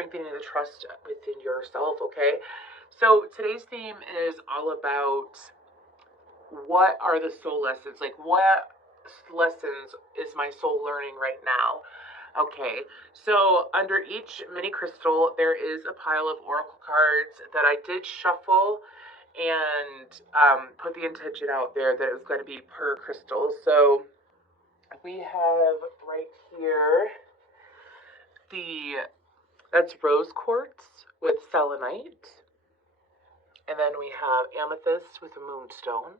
strengthening the trust within yourself, okay? So today's theme is all about what are the soul lessons? Like, what lessons is my soul learning right now? Okay, so under each mini crystal, there is a pile of oracle cards that I did shuffle and put the intention out there that it was going to be per crystal. So we have right here that's rose quartz with selenite. And then we have amethyst with a moonstone.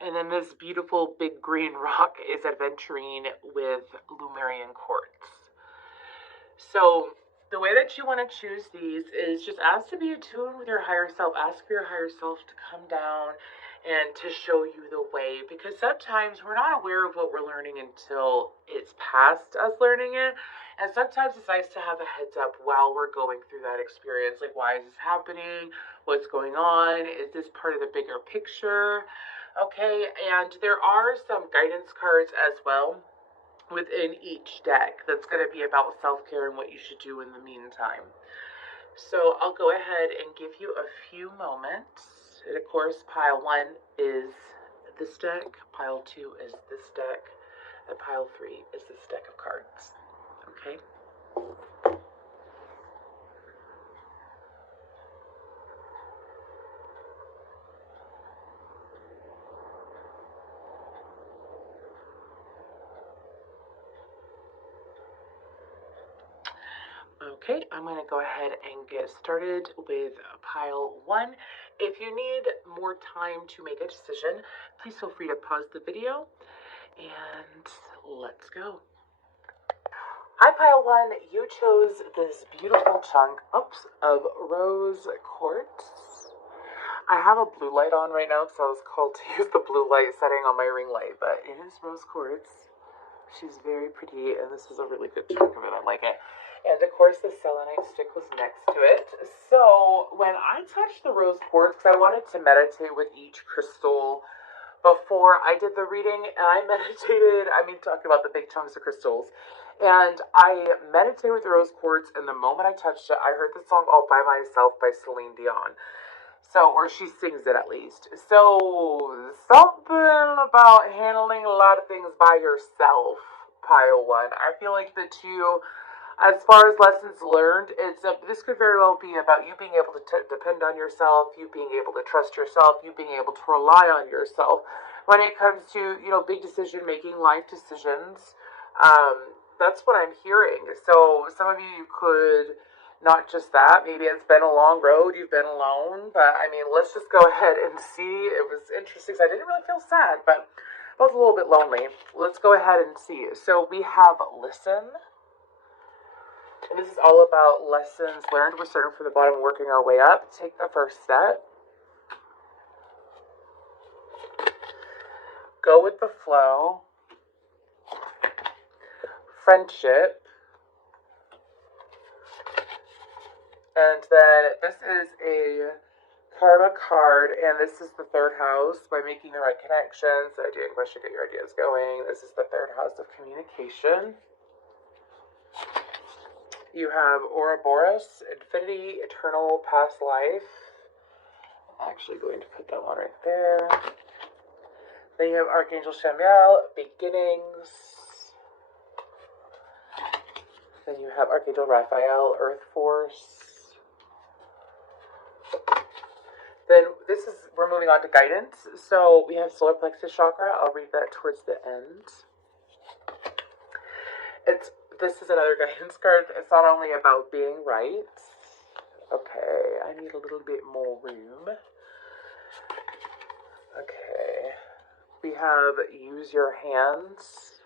And then this beautiful big green rock is aventurine with Lumerian quartz. So the way that you want to choose these is just ask to be attuned with your higher self. Ask for your higher self to come down and to show you the way. Because sometimes we're not aware of what we're learning until it's past us learning it. And sometimes it's nice to have a heads up while we're going through that experience. Like, why is this happening? What's going on? Is this part of the bigger picture? Okay, and there are some guidance cards as well within each deck that's going to be about self-care and what you should do in the meantime. So I'll go ahead and give you a few moments. And of course, pile 1 is this deck, pile 2 is this deck, and pile 3 is this deck of cards. Okay? Okay, I'm going to go ahead and get started with pile 1. If you need more time to make a decision, please feel free to pause the video and let's go. Hi, pile 1. You chose this beautiful chunk, of rose quartz. I have a blue light on right now because I was called to use the blue light setting on my ring light, but it is rose quartz. She's very pretty, and this is a really good chunk of it. I like it. And of course, the selenite stick was next to it. So when I touched the rose quartz, because I wanted to meditate with each crystal before I did the reading, and I meditated, talking about the big chunks of crystals, and I meditated with the rose quartz, and the moment I touched it, I heard the song All By Myself by Celine Dion. So, or she sings it at least. So, something about handling a lot of things by yourself, pile 1. I feel like the two, as far as lessons learned, this could very well be about you being able to depend on yourself, you being able to trust yourself, you being able to rely on yourself when it comes to, big decision making, life decisions. That's what I'm hearing. So some of you could, not just that, maybe it's been a long road, you've been alone, but let's just go ahead and see. It was interesting, I didn't really feel sad, but I was a little bit lonely. Let's go ahead and see. So we have listen. And this is all about lessons learned. We're starting from the bottom, working our way up. Take the first step. Go with the flow. Friendship. And then this is a karma card, and this is the 3rd house, by making the right connections. The idea in question, get your ideas going. This is the 3rd house of communication. You have Ouroboros, Infinity, Eternal, Past Life. I'm actually going to put that one right there. Then you have Archangel Chamuel, Beginnings. Then you have Archangel Raphael, Earth Force. Then we're moving on to guidance. So we have Solar Plexus Chakra. I'll read that towards the end. This is another guidance card. It's not only about being right. Okay, I need a little bit more room. Okay. We have use your hands.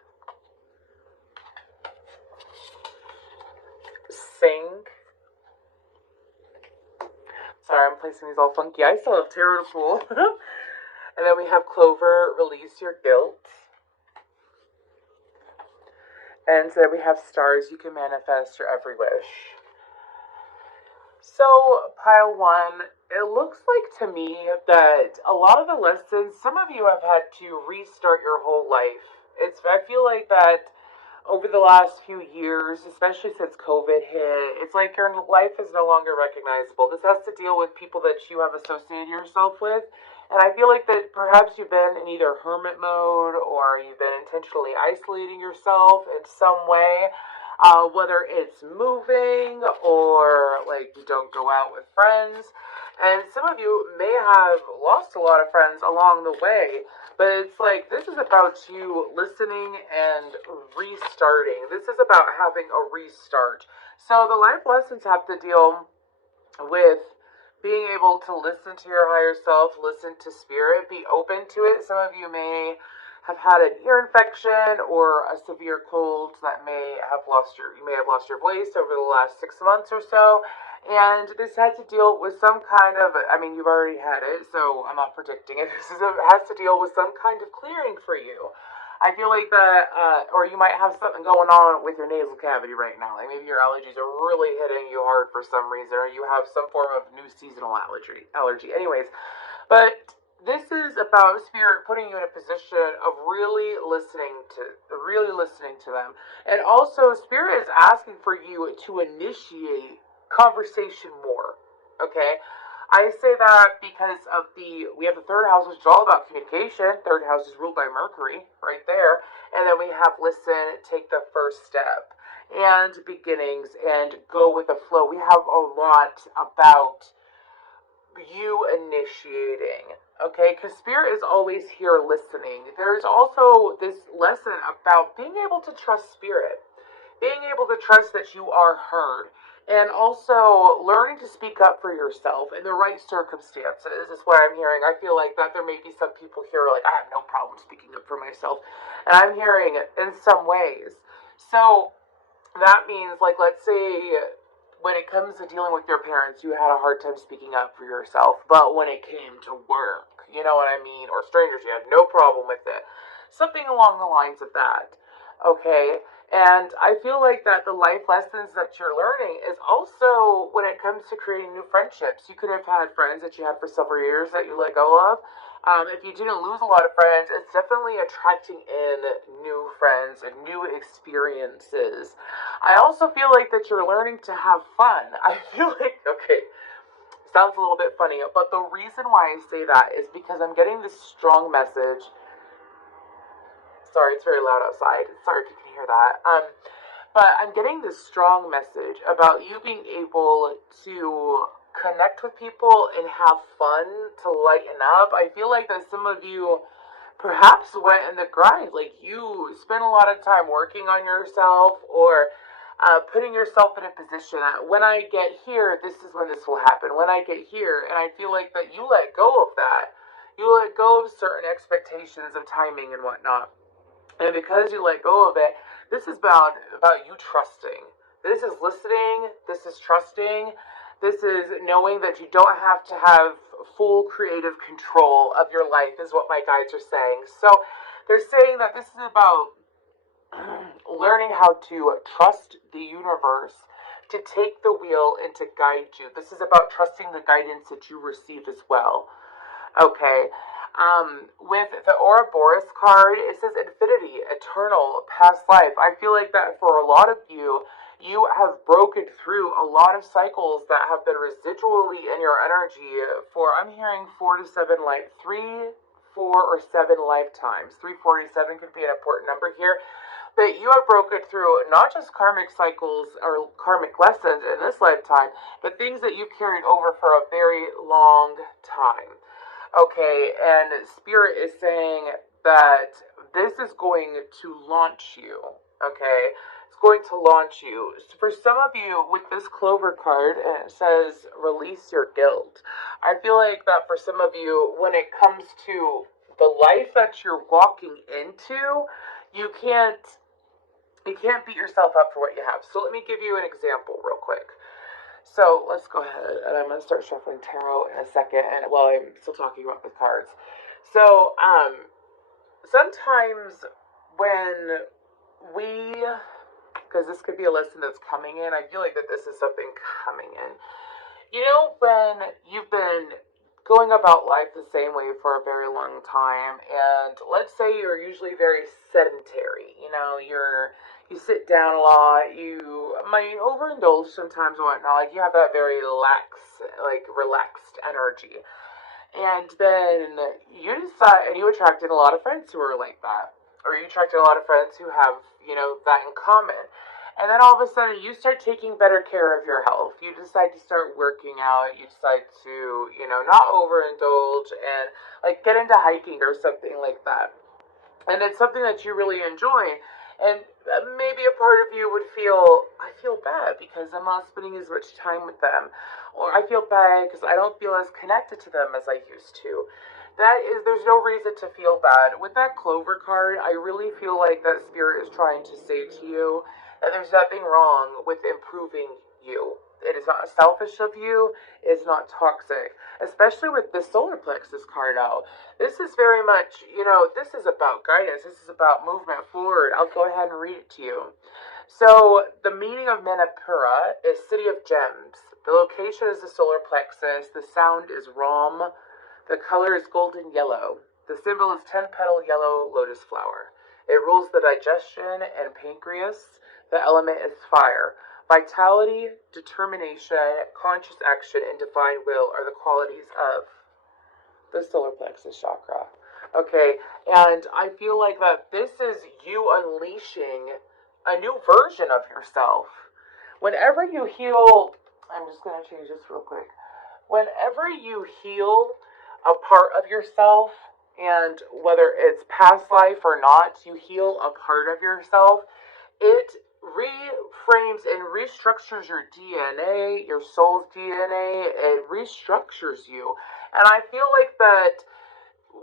Sing. Sorry, I'm placing these all funky. I still have tarot to pull. And then we have Clover, release your guilt. And then we have stars, you can manifest your every wish. So, pile 1, it looks like to me that a lot of the lessons, some of you have had to restart your whole life. I feel like that over the last few years, especially since COVID hit, it's like your life is no longer recognizable. This has to deal with people that you have associated yourself with. And I feel like that perhaps you've been in either hermit mode or you've been intentionally isolating yourself in some way, whether it's moving or like you don't go out with friends. And some of you may have lost a lot of friends along the way, but it's like this is about you listening and restarting. This is about having a restart. So the life lessons have to deal with being able to listen to your higher self, listen to spirit, be open to it. Some of you may have had an ear infection or a severe cold that you may have lost your voice over the last 6 months or so. And this had to deal with some kind of, I mean, you've already had it, so I'm not predicting it. Has to deal with some kind of clearing for you. I feel like that, or you might have something going on with your nasal cavity right now. Like maybe your allergies are really hitting you hard for some reason, or you have some form of new seasonal allergy. Anyways, but this is about spirit putting you in a position of really listening to them. And also spirit is asking for you to initiate conversation more. Okay? I say that because of we have the third house, which is all about communication. Third house is ruled by Mercury, right there. And then we have listen, take the first step, and beginnings, and go with the flow. We have a lot about you initiating, okay? Because spirit is always here listening. There's also this lesson about being able to trust spirit, being able to trust that you are heard, and also learning to speak up for yourself in the right circumstances is what I'm hearing. I feel like that there may be some people here like, I have no problem speaking up for myself. And I'm hearing it in some ways. So that means, like, let's say when it comes to dealing with your parents, you had a hard time speaking up for yourself. But when it came to work, you know what I mean? Or strangers, you had no problem with it. Something along the lines of that. Okay? And I feel like that the life lessons that you're learning is also when it comes to creating new friendships. You could have had friends that you had for several years that you let go of. If you didn't lose a lot of friends, it's definitely attracting in new friends and new experiences. I also feel like that you're learning to have fun. I feel like, okay, sounds a little bit funny, but the reason why I say that is because I'm getting this strong message. Sorry, it's very loud outside. Sorry if you can hear that. But I'm getting this strong message about you being able to connect with people and have fun, to lighten up. I feel like that some of you perhaps went in the grind. Like you spent a lot of time working on yourself or putting yourself in a position that when I get here, this is when this will happen. When I get here, and I feel like that you let go of that. You let go of certain expectations of timing and whatnot. And because you let go of it, this is about you trusting. This is listening. This is trusting. This is knowing that you don't have to have full creative control of your life, is what my guides are saying. So they're saying that this is about learning how to trust the universe to take the wheel and to guide you. This is about trusting the guidance that you receive as well. Okay. With the Ouroboros card, it says infinity, eternal, past life. I feel like that for a lot of you, you have broken through a lot of cycles that have been residually in your energy for, I'm hearing 4 to 7 3, 4, or 7 lifetimes. 347 could be an important number here. But you have broken through not just karmic cycles or karmic lessons in this lifetime, but things that you've carried over for a very long time. Okay, and Spirit is saying that this is going to launch you, okay? It's going to launch you. For some of you, with this Clover card, and it says, release your guilt. I feel like that for some of you, when it comes to the life that you're walking into, you can't beat yourself up for what you have. So let me give you an example real quick. So let's go ahead, and I'm going to start shuffling tarot in a second, and while I'm still talking about the cards. So, sometimes when because this could be a lesson that's coming in, I feel like that this is something coming in. You know, when you've been going about life the same way for a very long time, and let's say you're usually very sedentary, you know, you're you sit down a lot, you might overindulge sometimes and whatnot. Like you have that very relaxed energy. And then you decide, and you attracted a lot of friends who are like that. Or you attracted a lot of friends who have, that in common. And then all of a sudden, you start taking better care of your health. You decide to start working out. You decide to, not overindulge and like get into hiking or something like that. And it's something that you really enjoy. And maybe a part of you would feel, I feel bad because I'm not spending as much time with them. Or I feel bad because I don't feel as connected to them as I used to. There's no reason to feel bad. With that clover card, I really feel like that spirit is trying to say to you that there's nothing wrong with improving you. It is not selfish of you. It is not toxic. Especially with the solar plexus card out. This is very much, this is about guidance. This is about movement forward. I'll go ahead and read it to you. So, the meaning of Manipura is City of Gems. The location is the solar plexus. The sound is Ram. The color is golden yellow. The symbol is 10-petal yellow lotus flower. It rules the digestion and pancreas. The element is fire. Vitality, determination, conscious action, and divine will are the qualities of the solar plexus chakra. Okay, and I feel like that this is you unleashing a new version of yourself. Whenever you heal, I'm just going to change this real quick. Whenever you heal a part of yourself, and whether it's past life or not, you heal a part of yourself, it reframes and restructures your DNA, your soul's DNA. It restructures you. And I feel like that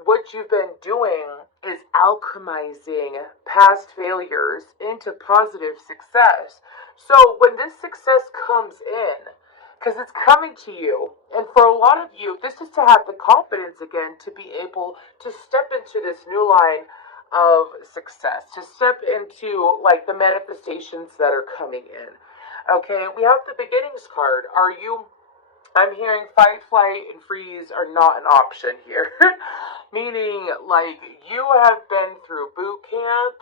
what you've been doing is alchemizing past failures into positive success. So when this success comes in, because it's coming to you, and for a lot of you, this is to have the confidence again to be able to step into this new line of success, to step into like the manifestations that are coming in. Okay, we have the beginnings card. I'm hearing fight, flight, and freeze are not an option here. Meaning, like, you have been through boot camp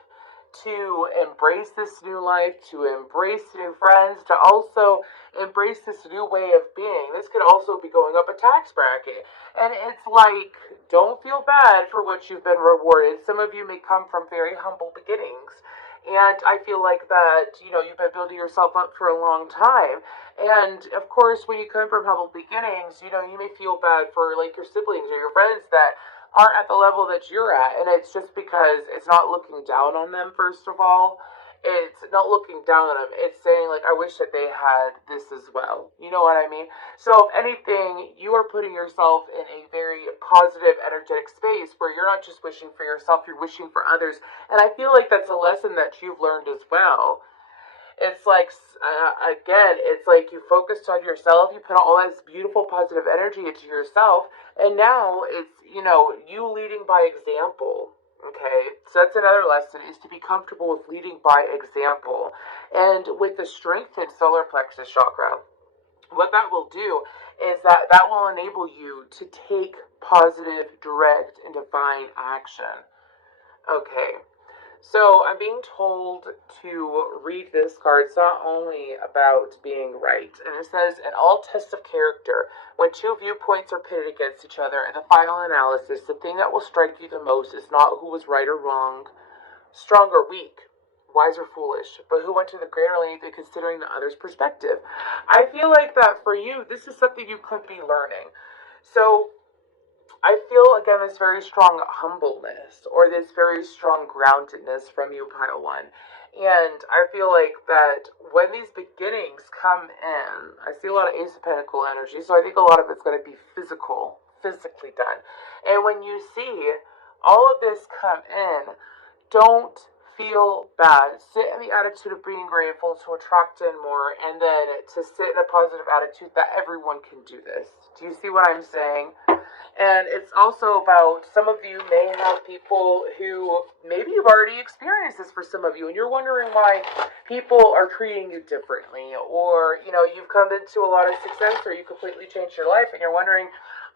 to embrace this new life, to embrace new friends, to also embrace this new way of being. This could also be going up a tax bracket. And it's like, don't feel bad for what you've been rewarded. Some of you may come from very humble beginnings. And I feel like that, you've been building yourself up for a long time. And of course, when you come from humble beginnings, you may feel bad for like your siblings or your friends that aren't at the level that you're at. And it's just because it's not looking down on them, first of all. It's not looking down on them. It's saying, like, I wish that they had this as well. You know what I mean? So, if anything, you are putting yourself in a very positive, energetic space where you're not just wishing for yourself, you're wishing for others. And I feel like that's a lesson that you've learned as well. It's like, again, it's like you focused on yourself, you put all this beautiful, positive energy into yourself, and now it's, you leading by example. Okay, so that's another lesson, is to be comfortable with leading by example. And with the strengthened solar plexus chakra, what that will do is that will enable you to take positive, direct, and divine action. Okay, so I'm being told to read this card. It's not only about being right. And it says, in all tests of character, when two viewpoints are pitted against each other in the final analysis, the thing that will strike you the most is not who was right or wrong, strong or weak, wise or foolish, but who went to the greater length in considering the other's perspective. I feel like that for you, this is something you could be learning. So I feel, again, this very strong humbleness or this very strong groundedness from you, Pile 1. And I feel like that when these beginnings come in, I see a lot of Ace of Pentacle energy, so I think a lot of it's going to be physically done. And when you see all of this come in, don't feel bad. Sit in the attitude of being grateful to attract in more, and then to sit in a positive attitude that everyone can do this. Do you see what I'm saying? And it's also about, some of you may have people who, maybe you've already experienced this for some of you, and you're wondering why people are treating you differently, or, you've come into a lot of success, or you completely changed your life, and you're wondering,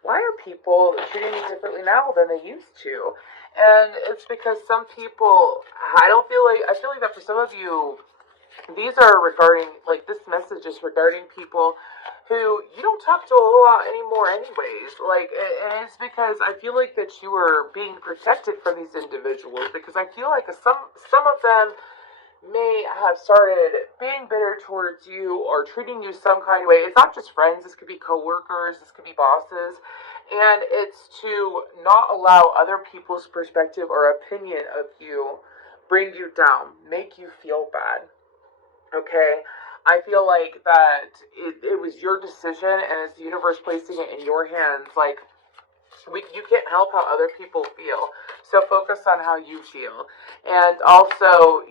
why are people treating me differently now than they used to? And it's because some people, I feel like that for some of you, these are regarding, like, this message is regarding people who you don't talk to a whole lot anymore anyways. Like, and it's because I feel like that you are being protected from these individuals, because I feel like some of them may have started being bitter towards you or treating you some kind of way. It's not just friends, this could be coworkers, this could be bosses. And it's to not allow other people's perspective or opinion of you bring you down, make you feel bad. Okay? I feel like that it was your decision, and it's the universe placing it in your hands. Like, you can't help how other people feel. So focus on how you feel. And also,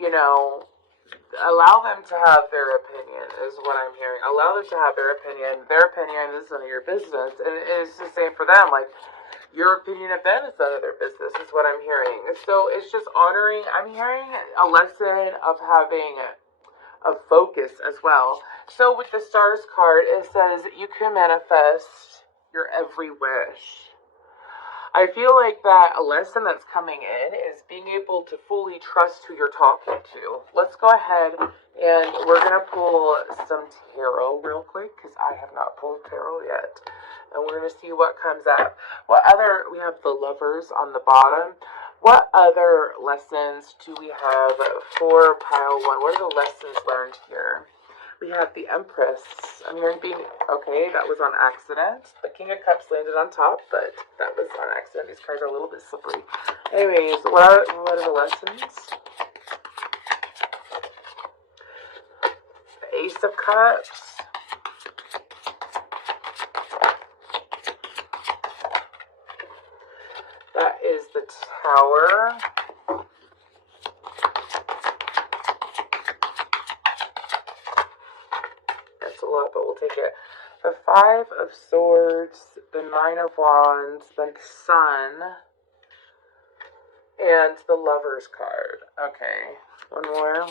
allow them to have their opinion, is what I'm hearing. Allow them to have their opinion. Their opinion is none of your business. And it's the same for them. Like, your opinion of them is none of their business, is what I'm hearing. So it's just honoring. I'm hearing a lesson of having a focus as well. So with the stars card, it says you can manifest your every wish. I feel like that a lesson that's coming in is being able to fully trust who you're talking to. Let's go ahead and we're going to pull some tarot real quick, because I have not pulled tarot yet. And we're going to see what comes up. We have the Lovers on the bottom. What other lessons do we have for pile one? What are the lessons learned here? We have the Empress. I'm hearing okay, that was on accident. The King of Cups landed on top, but that was on accident. These cards are a little bit slippery. Anyways, what are the lessons? The Ace of Cups. That is the Tower. That's a lot, but we'll take it. The Five of Swords, the Nine of Wands, the Sun, and the Lover's card. Okay, one more.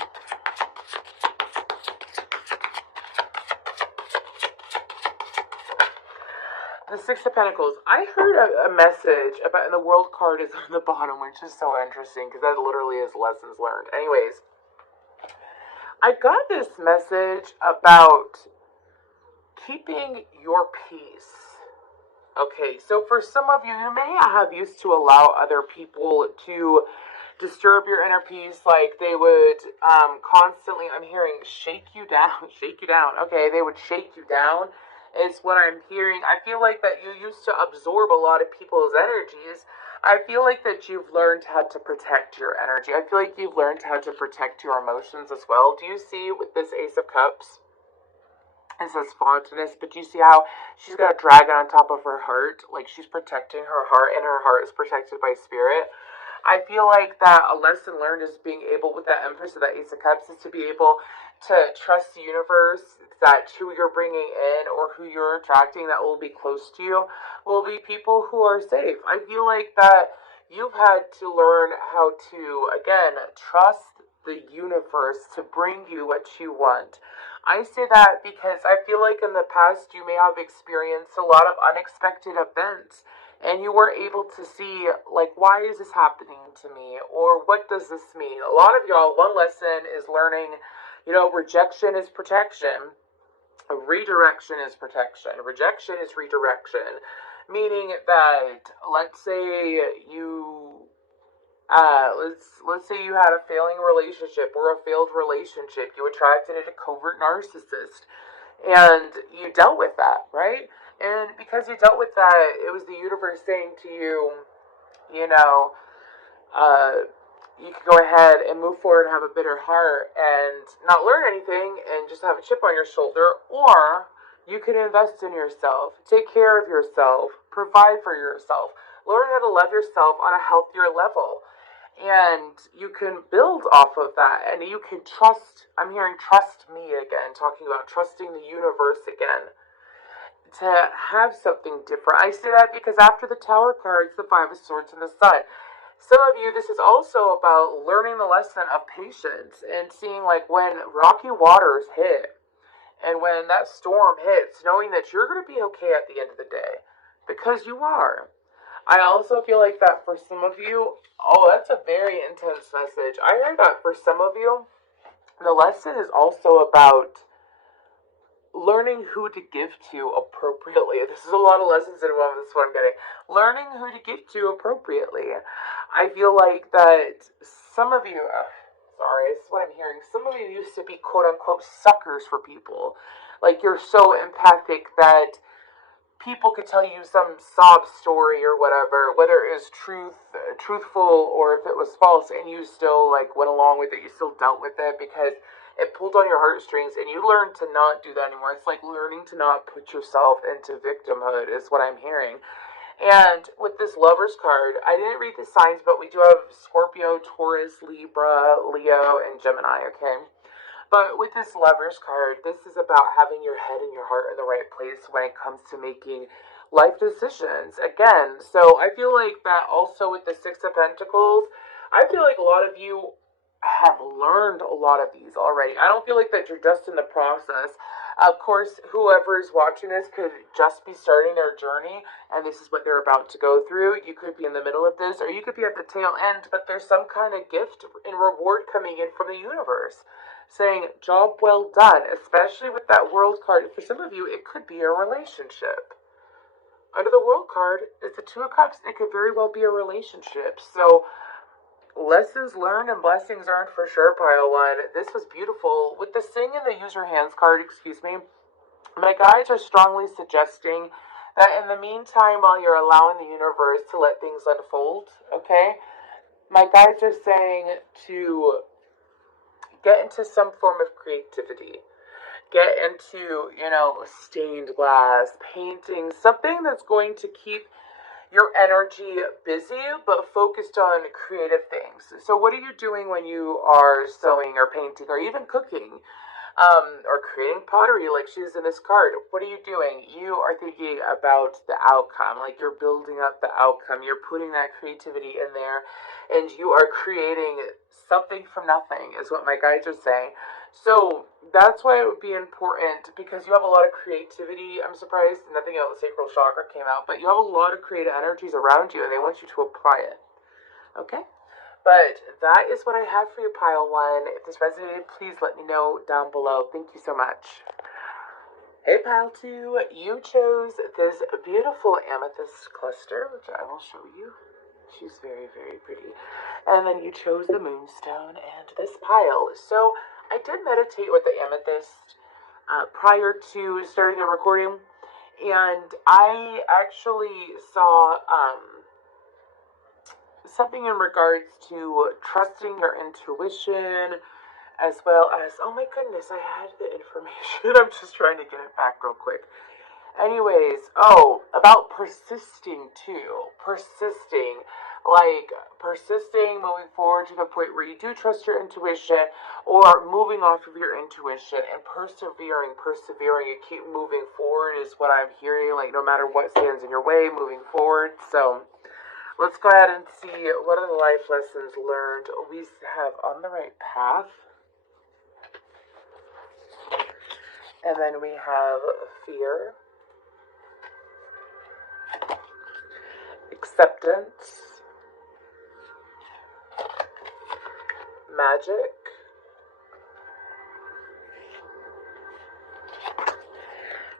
The Six of Pentacles. I heard a message about, and the World card is on the bottom, which is so interesting because that literally is lessons learned. Anyways, I got this message about keeping your peace. Okay, so for some of you, you may have used to allow other people to disturb your inner peace, like they would constantly, I'm hearing, shake you down, shake you down. Okay, they would shake you down is what I'm hearing. I feel like that you used to absorb a lot of people's energies. I feel like that you've learned how to protect your energy. I feel like you've learned how to protect your emotions as well. Do you see with this Ace of Cups? It says fondness, but do you see how she's got a dragon on top of her heart? Like, she's protecting her heart, and her heart is protected by spirit. I feel like that a lesson learned is being able, with that Empress of that Ace of Cups, is to be able to trust the universe, that who you're bringing in or who you're attracting that will be close to you will be people who are safe. I feel like that you've had to learn how to, again, trust the universe to bring you what you want. I say that because I feel like in the past you may have experienced a lot of unexpected events, and you were able to see, like, why is this happening to me? Or what does this mean? A lot of y'all, one lesson is learning, rejection is protection. Redirection is protection. Rejection is redirection. Meaning that, let's say let's say you had a failing relationship or a failed relationship. You attracted a covert narcissist, and you dealt with that, right? And because you dealt with that, it was the universe saying to you, you could go ahead and move forward and have a bitter heart and not learn anything and just have a chip on your shoulder, or you can invest in yourself, take care of yourself, provide for yourself, learn how to love yourself on a healthier level. And you can build off of that, and you can trust. I'm hearing trust me again, talking about trusting the universe again to have something different. I say that because after the Tower cards, the Five of Swords and the Sun, some of you, this is also about learning the lesson of patience and seeing, like, when rocky waters hit and when that storm hits, knowing that you're going to be okay at the end of the day. because you are. I also feel like that for some of you, oh, that's a very intense message. I heard that for some of you, the lesson is also about learning who to give to appropriately. This is a lot of lessons in one. This is what I'm getting. Learning who to give to appropriately. I feel like that some of you, sorry, this is what I'm hearing. Some of you used to be quote unquote suckers for people. Like you're so empathic that people could tell you some sob story or whatever, whether it was truthful or if it was false, and you still like went along with it. You still dealt with it because it pulled on your heartstrings, and you learned to not do that anymore. It's like learning to not put yourself into victimhood is what I'm hearing. And with this Lovers card, I didn't read the signs, but we do have Scorpio, Taurus, Libra, Leo, and Gemini, okay? But with this Lovers card, this is about having your head and your heart in the right place when it comes to making life decisions. Again, so I feel like that also with the Six of Pentacles, I feel like a lot of you have learned a lot of these already. I don't feel like that you're just in the process. Of course, whoever is watching this could just be starting their journey, and this is what they're about to go through. You could be in the middle of this, or you could be at the tail end, but there's some kind of gift and reward coming in from the universe saying, job well done, especially with that World card. For some of you, it could be a relationship. Under the World card is the Two of Cups. It could very well be a relationship. So, lessons learned and blessings earned for sure, pile one. This was beautiful. With the Sing in the Use Your Hands card, excuse me, my guides are strongly suggesting that in the meantime, while you're allowing the universe to let things unfold, okay, my guides are saying to get into some form of creativity. Get into, stained glass, painting, something that's going to keep your energy busy but focused on creative things. So what are you doing when you are sewing or painting or even cooking? Or creating pottery like she's in this card. What are you doing? You are thinking about the outcome, like you're building up the outcome. You're putting that creativity in there and you are creating something from nothing is what my guides are saying. So that's why it would be important because you have a lot of creativity. I'm surprised nothing about the sacral chakra came out, but you have a lot of creative energies around you and they want you to apply it. Okay? But that is what I have for you, pile one. If this resonated, please let me know down below. Thank you so much. Hey, pile two, you chose this beautiful amethyst cluster, which I will show you. She's very, very pretty. And then you chose the moonstone and this pile. So I did meditate with the amethyst prior to starting the recording. And I actually saw something in regards to trusting your intuition, as well as, oh my goodness, I had the information. I'm just trying to get it back real quick. Anyways, about persisting too. Persisting, moving forward to the point where you do trust your intuition, or moving off of your intuition and persevering. You keep moving forward is what I'm hearing, like no matter what stands in your way, moving forward. So let's go ahead and see what are the life lessons learned we have on the right path. And then we have fear, acceptance, magic,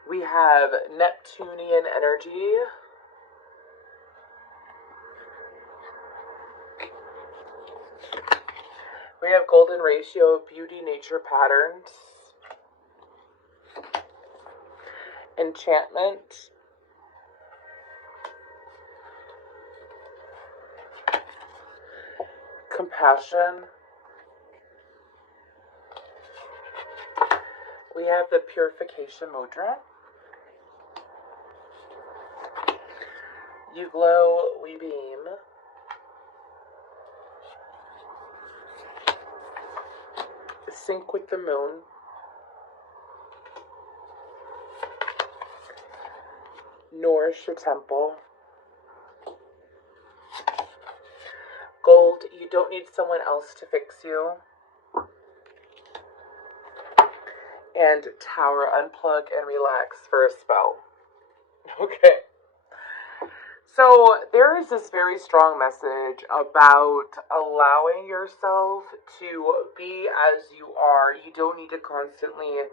we have Neptunian energy, we have golden ratio, beauty, nature patterns, enchantment, compassion, we have the purification mudra, you glow, we beam, sync with the moon, nourish your temple, gold, you don't need someone else to fix you, and tower, unplug and relax for a spell. Okay. So there is this very strong message about allowing yourself to be as you are. You don't need to constantly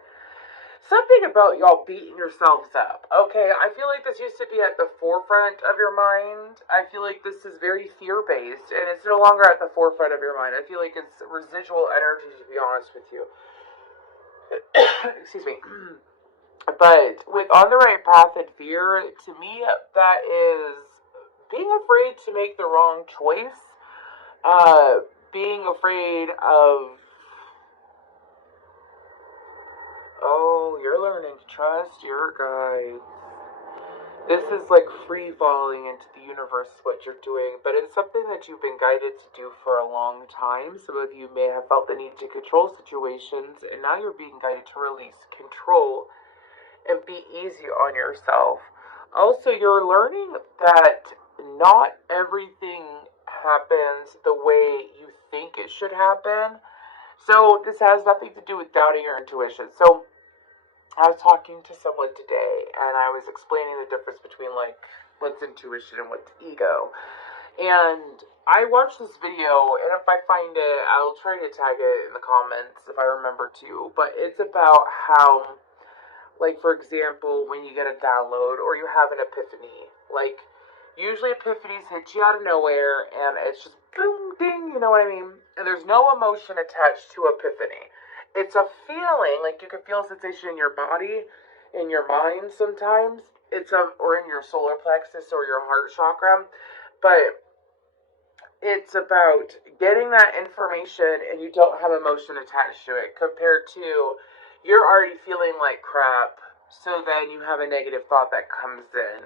something about y'all beating yourselves up. Okay, I feel like this used to be at the forefront of your mind. I feel like this is very fear based and it's no longer at the forefront of your mind. I feel like it's residual energy, to be honest with you. Excuse me. But with On the Right Path and Fear, to me, that is being afraid to make the wrong choice, being afraid of, oh, you're learning to trust your guides. This is like free falling into the universe, what you're doing, but it's something that you've been guided to do for a long time. Some of you may have felt the need to control situations, and now you're being guided to release control and be easy on yourself. Also, you're learning that not everything happens the way you think it should happen. So, this has nothing to do with doubting your intuition. So, I was talking to someone today and I was explaining the difference between like what's intuition and what's ego. And I watched this video, and if I find it, I'll try to tag it in the comments if I remember to. But it's about how, like, for example, when you get a download or you have an epiphany, like, usually epiphanies hit you out of nowhere and it's just boom, ding, you know what I mean? And there's no emotion attached to epiphany. It's a feeling, like you can feel a sensation in your body, in your mind sometimes. Or in your solar plexus or your heart chakra. But it's about getting that information and you don't have emotion attached to it, compared to you're already feeling like crap, so then you have a negative thought that comes in.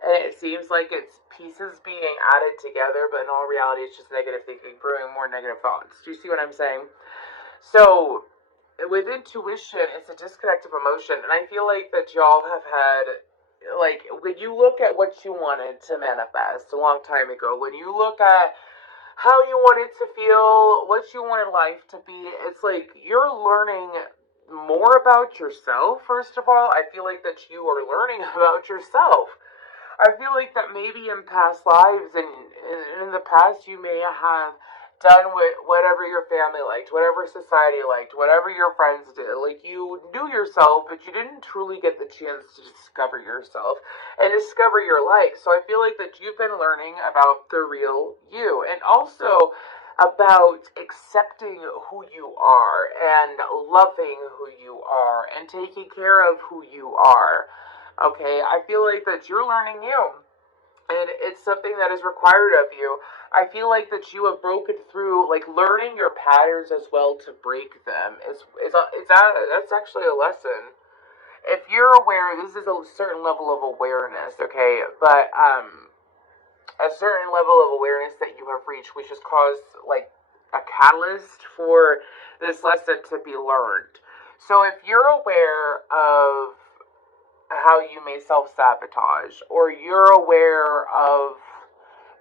And it seems like it's pieces being added together, but in all reality, it's just negative thinking, brewing more negative thoughts. Do you see what I'm saying? So, with intuition, it's a disconnect of emotion. And I feel like that y'all have had, like, when you look at what you wanted to manifest a long time ago, when you look at how you wanted to feel, what you wanted life to be, it's like you're learning more about yourself. First of all, I feel like that you are learning about yourself. I feel like that maybe in past lives and in the past you may have done whatever your family liked, whatever society liked, whatever your friends did. Like, you knew yourself, but you didn't truly get the chance to discover yourself and discover your likes. So I feel like that you've been learning about the real you, and also about accepting who you are and loving who you are and taking care of who you are. Okay, I feel like that you're learning you, and it's something that is required of you. I feel like that you have broken through, like, learning your patterns as well to break them. That's actually a lesson. If you're aware, this is a certain level of awareness, okay? But a certain level of awareness that you have reached, which has caused, like, a catalyst for this lesson to be learned. So if you're aware of how you may self-sabotage, or you're aware of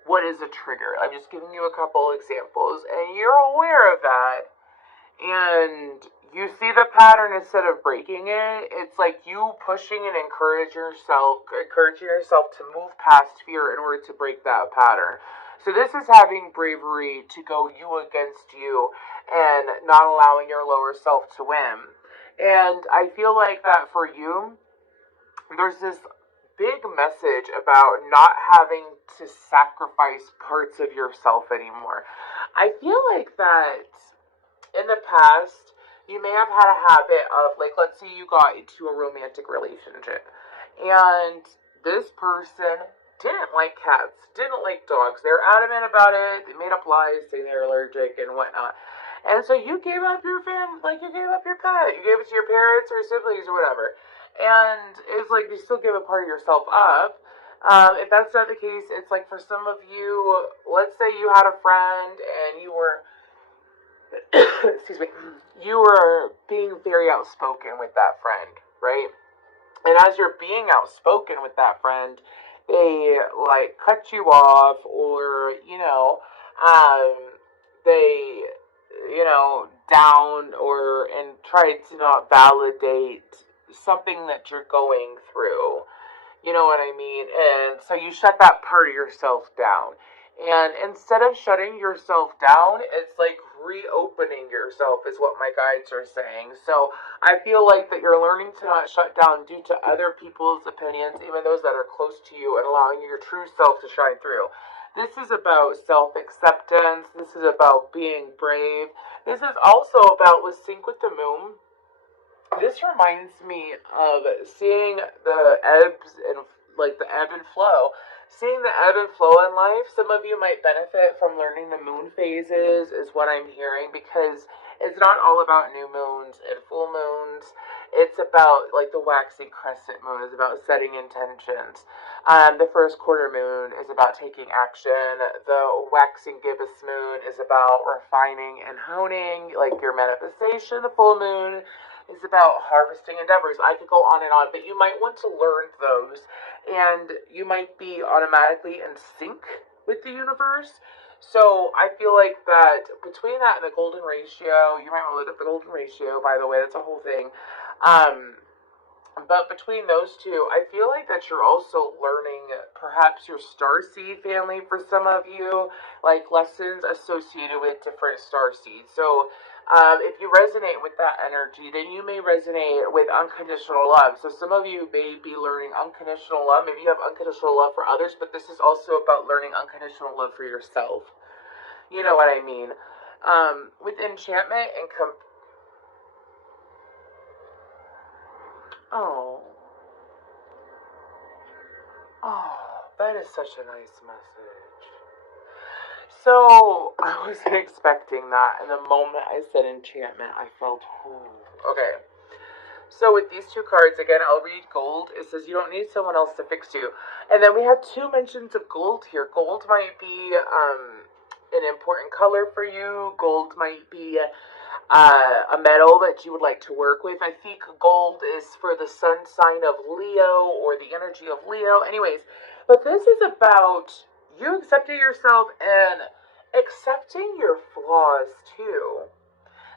what is a trigger. I'm just giving you a couple examples, and you're aware of that, and you see the pattern instead of breaking it. It's like you pushing and encouraging yourself to move past fear in order to break that pattern. So this is having bravery to go you against you and not allowing your lower self to win. And I feel like that for you, there's this big message about not having to sacrifice parts of yourself anymore. I feel like that in the past, you may have had a habit of, like, let's say you got into a romantic relationship, and this person didn't like cats, didn't like dogs. They're adamant about it. They made up lies saying they're allergic and whatnot. And so you gave up your family, like, you gave up your pet. You gave it to your parents or siblings or whatever. And it's like you still give a part of yourself up. If that's not the case, it's like for some of you, let's say you had a friend and you were, excuse me, you were being very outspoken with that friend, right? And as you're being outspoken with that friend, they, like, cut you off, or, they, down and tried to not validate something that you're going through. You know what I mean? And so you shut that part of yourself down. And instead of shutting yourself down, it's like reopening yourself, is what my guides are saying. So I feel like that you're learning to not shut down due to other people's opinions, even those that are close to you, and allowing your true self to shine through. This is about self acceptance. This is about being brave. This is also about with Sync with the Moon. This reminds me of seeing the ebbs and like the ebb and flow. Seeing the ebb and flow in life. Some of you might benefit from learning the moon phases, is what I'm hearing, because it's not all about new moons and full moons. It's about like the waxing crescent moon is about setting intentions. The first quarter moon is about taking action. The waxing gibbous moon is about refining and honing, like your manifestation. The full moon is about harvesting endeavors. I could go on and on, but you might want to learn those, and you might be automatically in sync with the universe. So I feel like that between that and the golden ratio, you might want to look at the golden ratio, by the way, that's a whole thing. But between those two, I feel like that you're also learning perhaps your star seed family for some of you, like lessons associated with different star seeds. So if you resonate with that energy, then you may resonate with unconditional love. So some of you may be learning unconditional love. Maybe you have unconditional love for others, but this is also about learning unconditional love for yourself. You know what I mean? With enchantment and oh, oh, that is such a nice message. So I wasn't expecting that, and the moment I said enchantment, I felt, oh, okay. So with these two cards, again, I'll read gold. It says you don't need someone else to fix you. And then we have two mentions of gold here. Gold might be an important color for you. Gold might be a metal that you would like to work with. I think gold is for the sun sign of Leo, or the energy of Leo. Anyways, but this is about you accepting yourself and accepting your flaws too.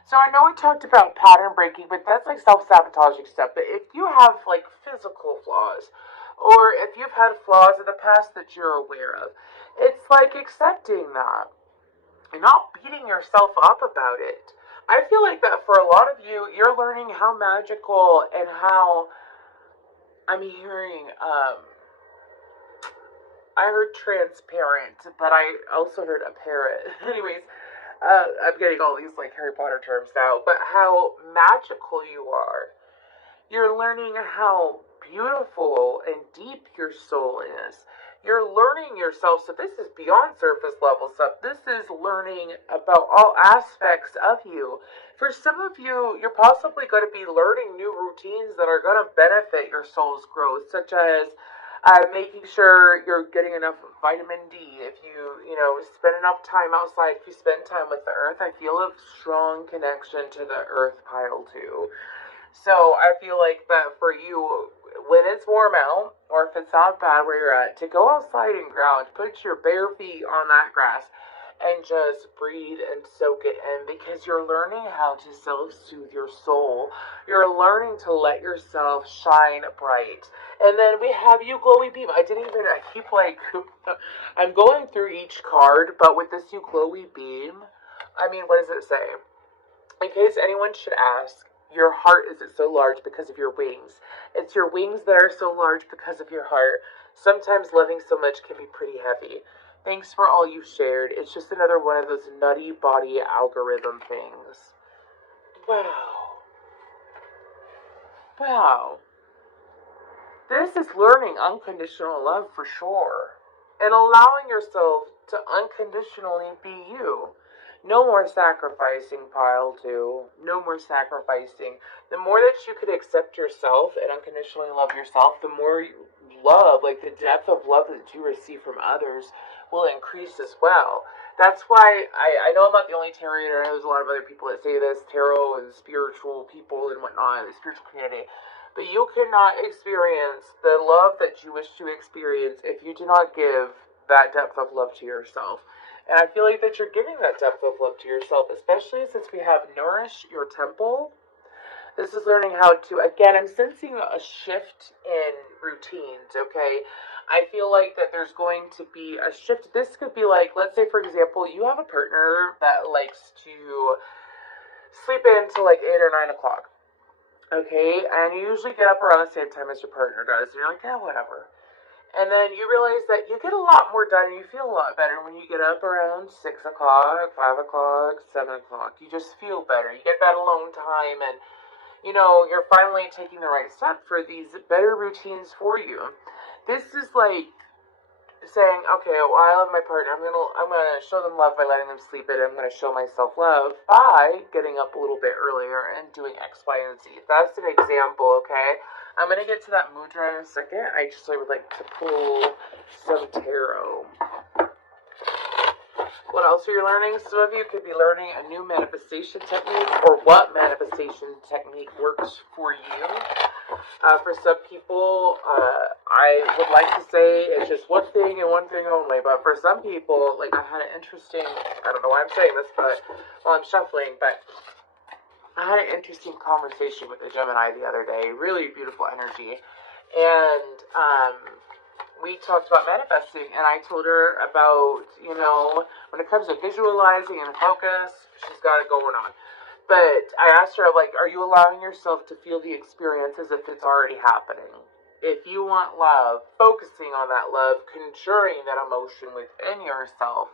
So I know we talked about pattern breaking, but that's like self-sabotaging stuff. But if you have like physical flaws, or if you've had flaws in the past that you're aware of, it's like accepting that and not beating yourself up about it. I feel like that for a lot of you, you're learning how magical and how I'm hearing. I heard transparent, but I also heard a parrot. Anyways, I'm getting all these like Harry Potter terms now, but how magical you are. You're learning how beautiful and deep your soul is. You're learning yourself, so this is beyond surface level stuff. This is learning about all aspects of you. For some of you, you're possibly going to be learning new routines that are going to benefit your soul's growth, such as making sure you're getting enough vitamin D. If you know, spend enough time outside, if you spend time with the earth, I feel a strong connection to the earth pile too. So I feel like that for you, when it's warm out, or if it's not bad where you're at, to go outside and ground, put your bare feet on that grass, and just breathe and soak it in, because you're learning how to self-soothe your soul. You're learning to let yourself shine bright. And then we have you glowy beam. I keep like, I'm going through each card, but with this you glowy beam, I mean, what does it say? In case anyone should ask, your heart isn't so large because of your wings. It's your wings that are so large because of your heart. Sometimes loving so much can be pretty heavy. Thanks for all you shared. It's just another one of those nutty body algorithm things. Wow. Wow. This is learning unconditional love for sure. And allowing yourself to unconditionally be you. No more sacrificing, pile two. No more sacrificing. The more that you could accept yourself and unconditionally love yourself, the more love, like the depth of love that you receive from others, will increase as well. That's why I know I'm not the only tarot reader. I know there's a lot of other people that say this, tarot and spiritual people and whatnot, the spiritual community. But you cannot experience the love that you wish to experience if you do not give that depth of love to yourself. And I feel like that you're giving that depth of love to yourself, especially since we have nourish your temple. This is learning how to, again, I'm sensing a shift in routines, okay? I feel like that there's going to be a shift. This could be like, let's say, for example, you have a partner that likes to sleep in till like 8 or 9 o'clock, okay? And you usually get up around the same time as your partner does. And you're like, yeah, whatever. And then you realize that you get a lot more done and you feel a lot better when you get up around 6 o'clock, 5 o'clock, 7 o'clock. You just feel better. You get that alone time, and you're finally taking the right step for these better routines for you. This is like saying, okay, well, I love my partner. I'm gonna show them love by letting them sleep in. I'm gonna show myself love by getting up a little bit earlier and doing X, Y, and Z. That's an example, okay? I'm gonna get to that mudra in a second. I would like to pull some tarot. What else are you learning? Some of you could be learning a new manifestation technique, or what manifestation technique works for you. For some people, I would like to say it's just one thing and one thing only, but for some people, like, I had an interesting, I don't know why I'm saying this, but while I'm shuffling, but I had an interesting conversation with a Gemini the other day, really beautiful energy, and we talked about manifesting, and I told her about, when it comes to visualizing and focus, she's got it going on. But I asked her, like, are you allowing yourself to feel the experience as if it's already happening? If you want love, focusing on that love, conjuring that emotion within yourself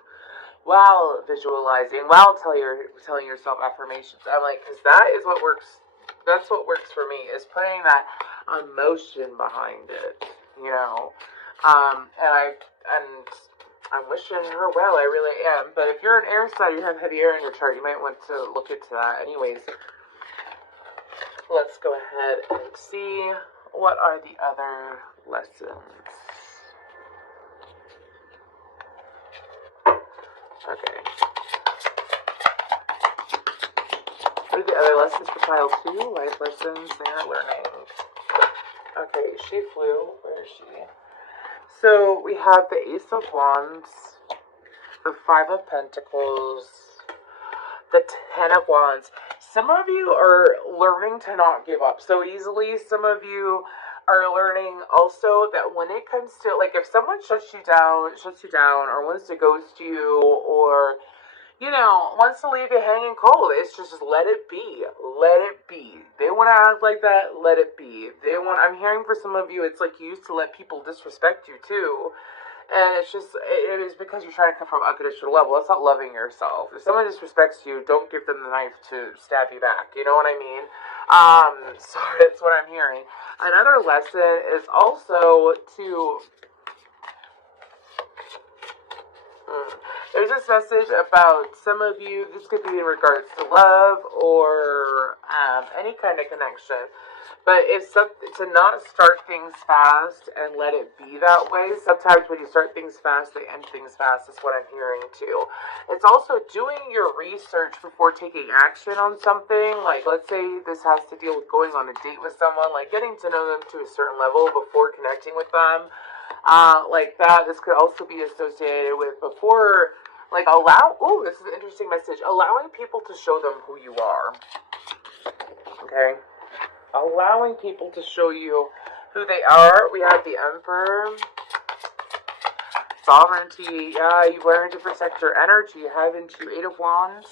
while visualizing, while telling yourself affirmations. I'm like, because that is what works. That's what works for me, is putting that emotion behind it, and I'm wishing her well, I really am. But if you're an air sign, you have heavy air in your chart, you might want to look into that. Anyways, let's go ahead and see what are the other lessons. Okay. What are the other lessons for child 2? Life lessons they are learning. Okay, she flew. Where is she? So we have the Ace of Wands, the Five of Pentacles, the Ten of Wands. Some of you are learning to not give up so easily. Some of you are learning also that when it comes to, like, if someone shuts you down, or wants to ghost you, or wants to leave you hanging cold, it's just let it be. Let it be. They want to act like that, let it be. I'm hearing for some of you, it's like you used to let people disrespect you too. And it is because you're trying to come from an unconditional level. That's not loving yourself. If someone disrespects you, don't give them the knife to stab you back. You know what I mean? So that's what I'm hearing. Another lesson is also to... There's this message about some of you, this could be in regards to love or any kind of connection, but to not start things fast and let it be that way. Sometimes when you start things fast, they end things fast, is what I'm hearing too. It's also doing your research before taking action on something. Like, let's say this has to deal with going on a date with someone, like getting to know them to a certain level before connecting with them. Like that. This could also be associated with before, like, this is an interesting message, allowing people to show them who you are. Okay? Allowing people to show you who they are. We have the Emperor. Sovereignty. Yeah, you learn to protect your energy. Having to Eight of Wands.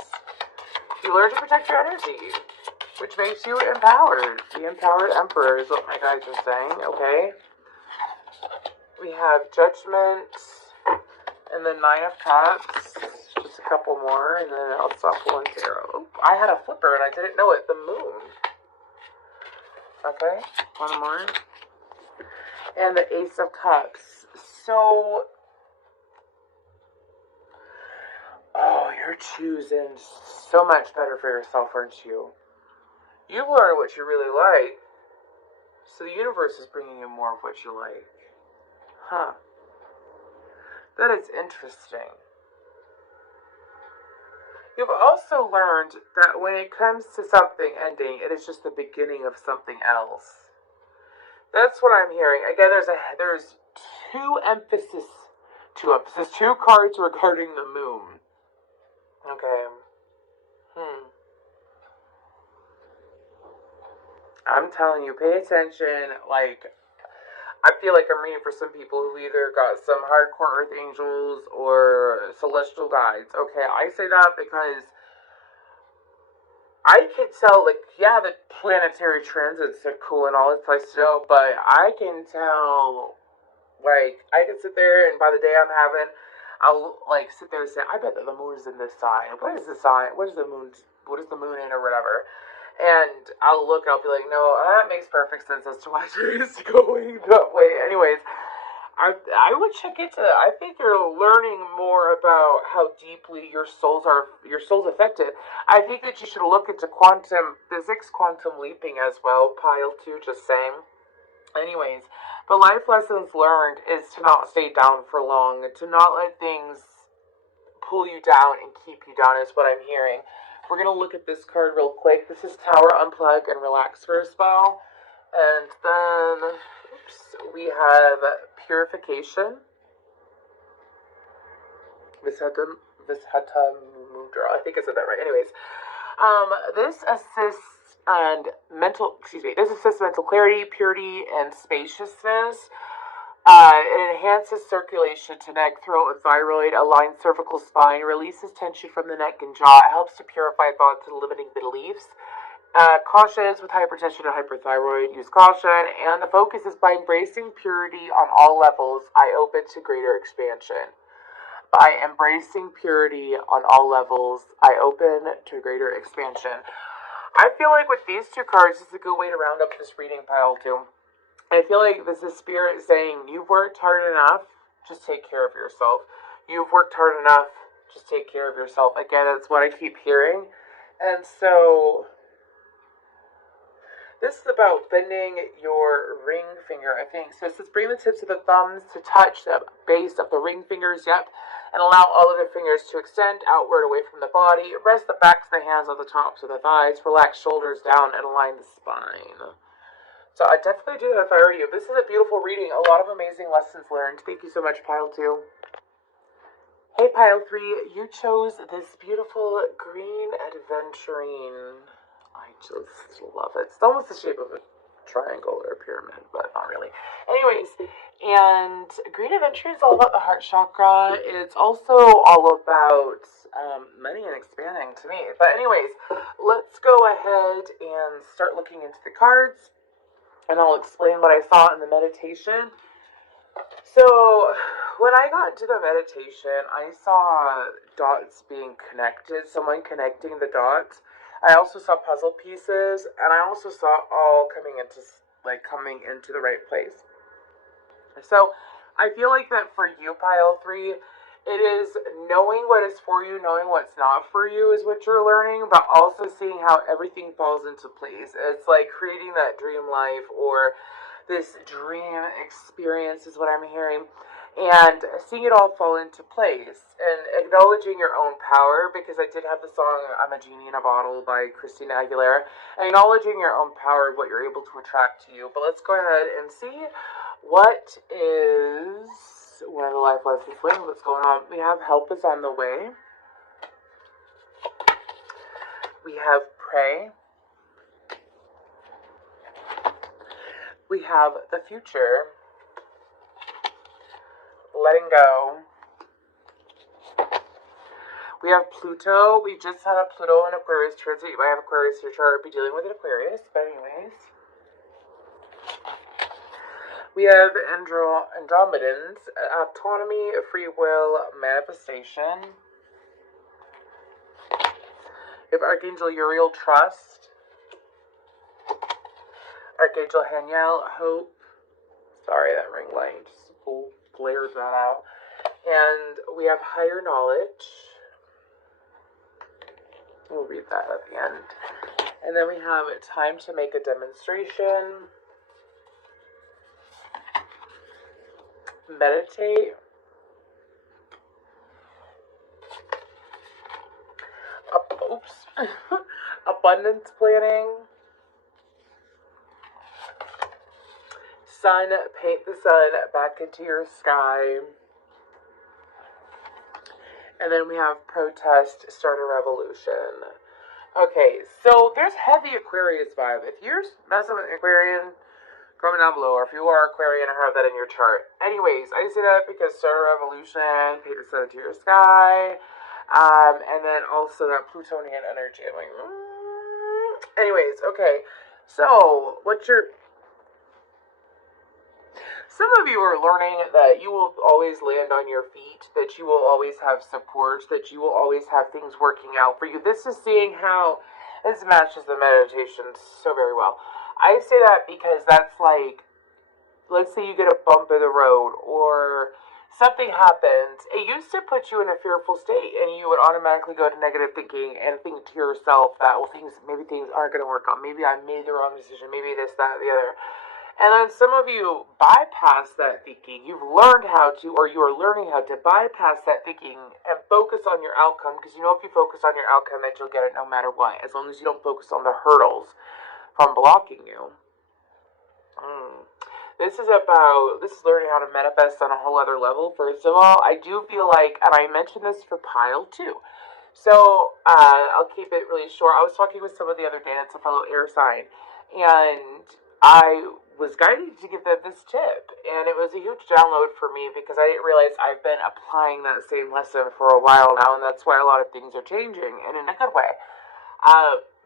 You learn to protect your energy, which makes you empowered. The Empowered Emperor is what my guides are saying, okay? We have Judgment, and the Nine of Cups. Just a couple more, and then I'll stop pulling tarot. Oh, I had a flipper, and I didn't know it. The Moon. Okay, one more. And the Ace of Cups. So, you're choosing so much better for yourself, aren't you? You've learned what you really like, so the universe is bringing you more of what you like. Huh. That is interesting. You've also learned that when it comes to something ending, it is just the beginning of something else. That's what I'm hearing. Again, there's two cards regarding the Moon. Okay. I'm telling you, pay attention. Like, I feel like I'm reading for some people who either got some hardcore earth angels or celestial guides. Okay, I say that because I can tell, like, yeah, the planetary transits are cool and all this place still, but I can tell, like, I can sit there and by the day I'm having, I'll, like, sit there and say, I bet that the moon is in this sign. What is the sign? What is the moon in or whatever? And I'll look and I'll be like, no, that makes perfect sense as to why it's going that way. Anyways, I would check into that. I think you're learning more about how deeply your soul's affected. I think that you should look into quantum physics, quantum leaping as well. Pile 2, just saying. Anyways, but life lessons learned is to not stay down for long, to not let things pull you down and keep you down is what I'm hearing. We're going to look at this card real quick. This is Tower, Unplug, and Relax for a spell. And then, we have Purification. Vishatamudra. I think I said that right. Anyways, this assists this assists mental clarity, purity, and spaciousness. It enhances circulation to neck, throat, and thyroid, aligns cervical spine, releases tension from the neck and jaw. It helps to purify thoughts and limiting beliefs. Cautious with hypertension and hyperthyroid, use caution. And the focus is by embracing purity on all levels, I open to greater expansion. By embracing purity on all levels, I open to greater expansion. I feel like with these two cards, it's a good way to round up this reading pile too. I feel like this is Spirit saying, you've worked hard enough, just take care of yourself. You've worked hard enough, just take care of yourself. Again, that's what I keep hearing. And so, this is about bending your ring finger, I think. So it says, bring the tips of the thumbs to touch the base of the ring fingers, yep. And allow all of the fingers to extend outward away from the body. Rest the backs of the hands on the tops of the thighs. Relax shoulders down and align the spine. So I definitely do that if I were you. This is a beautiful reading. A lot of amazing lessons learned. Thank you so much, Pile 2. Hey, Pile 3. You chose this beautiful green adventurine. I just love it. It's almost the shape of a triangle or a pyramid, but not really. Anyways, and green adventure is all about the heart chakra. It's also all about money and expanding to me. But anyways, let's go ahead and start looking into the cards. And I'll explain what I saw in the meditation. So, when I got into the meditation, I saw dots being connected, someone connecting the dots. I also saw puzzle pieces, and I also saw all coming into the right place. So, I feel like that for you, Pile 3, it is knowing what is for you, knowing what's not for you is what you're learning, but also seeing how everything falls into place. It's like creating that dream life or this dream experience is what I'm hearing. And seeing it all fall into place and acknowledging your own power, because I did have the song I'm a Genie in a Bottle by Christina Aguilera. Acknowledging your own power, what you're able to attract to you. But let's go ahead and see what is one of the life lessons learned. What's going on? We have help is on the way. We have pray. We have the future. Letting go. We have Pluto. We just had a Pluto and Aquarius transit. You might have Aquarius in your chart, be dealing with an Aquarius. But anyways. We have Andromedans, autonomy, free will, manifestation. We have Archangel Uriel, trust. Archangel Haniel, hope. Sorry, that ring light just blares that out. And we have higher knowledge. We'll read that at the end. And then we have time to make a demonstration. Meditate. Abundance planning. Sun, paint the sun back into your sky. And then we have protest, start a revolution. Okay, so there's heavy Aquarius vibe. If you're messing with Aquarian, comment down below, or if you are Aquarian, I have that in your chart. Anyways, I say that because Solar Revolution, paid the sun to your sky, and then also that Plutonian energy. I'm like, anyways, okay. So, what's your... Some of you are learning that you will always land on your feet, that you will always have support, that you will always have things working out for you. This is seeing how this matches the meditation so very well. I say that because that's like, let's say you get a bump in the road or something happens. It used to put you in a fearful state and you would automatically go to negative thinking and think to yourself that, well, maybe things aren't going to work out. Maybe I made the wrong decision. Maybe this, that, the other. And then some of you bypass that thinking. You've learned how to, or you are learning how to bypass that thinking and focus on your outcome. Because you know if you focus on your outcome that you'll get it no matter what. As long as you don't focus on the hurdles from blocking you. This is learning how to manifest on a whole other level. First of all, I do feel like, and I mentioned this for Pile too. So, I'll keep it really short. I was talking with someone the other day that's a fellow air sign. And I was guided to give them this tip, and it was a huge download for me because I didn't realize I've been applying that same lesson for a while now, and that's why a lot of things are changing, and in a good way.